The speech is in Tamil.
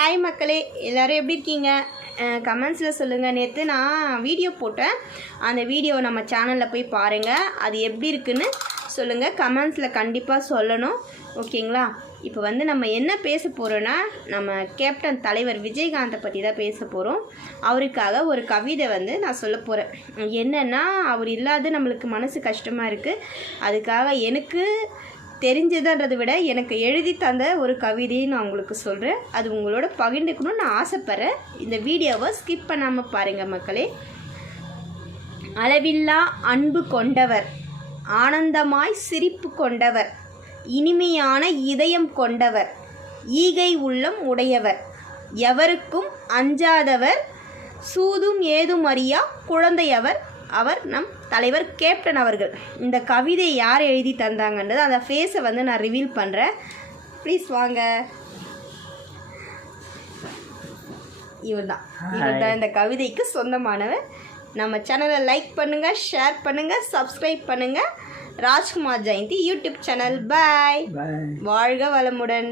ஹாய் மக்களே எல்லோரும் எப்படி இருக்கீங்க? கமெண்ட்ஸில் சொல்லுங்கள் நேற்று நான் வீடியோ போட்டேன். அந்த வீடியோ நம்ம சேனலில் போய் பாருங்கள் அது எப்படி இருக்குன்னு சொல்லுங்கள் கமெண்ட்ஸில் கண்டிப்பாக சொல்லணும். ஓகேங்களா இப்போ வந்து நம்ம என்ன பேச போகிறோன்னா நம்ம கேப்டன் தலைவர் விஜயகாந்தை பற்றி தான் பேச போகிறோம் அவருக்காக ஒரு கவிதை வந்து நான் சொல்ல போகிறேன் என்னென்னா அவர் இல்லாத நம்மளுக்கு மனசு கஷ்டமாக இருக்குது அதுக்காக எனக்கு தெரிஞ்சதுன்றதை விட எனக்கு எழுதி தந்த ஒரு கவிதையை நான் உங்களுக்கு சொல்கிறேன் அது உங்களோட பகிர்ந்துக்கணும்னு நான் ஆசைப்பட்றேன். இந்த வீடியோவை ஸ்கிப் பண்ணாமல் பாருங்கள் மக்களே. அளவில்லா அன்பு கொண்டவர் ஆனந்தமாய் சிரிப்பு கொண்டவர் இனிமையான இதயம் கொண்டவர் ஈகை உள்ளம் உடையவர் எவருக்கும் அஞ்சாதவர் சூதும் ஏதும் அறியா குழந்தையவர் அவர் நம் தலைவர் கேப்டன் அவர்கள். இந்த கவிதை யார் எழுதி தந்தாங்கன்றது அந்த ஃபேஸை வந்து நான் ரிவீல் பண்ணுறேன் ப்ளீஸ் வாங்க. இவர் தான் இவர் தான் இந்த கவிதைக்கு சொந்தமானவர். நம்ம சேனலை லைக் பண்ணுங்கள் ஷேர் பண்ணுங்கள் சப்ஸ்கிரைப் பண்ணுங்கள் Rajkumar Jayanthi YouTube channel bye வாழ்க வளமுடன்.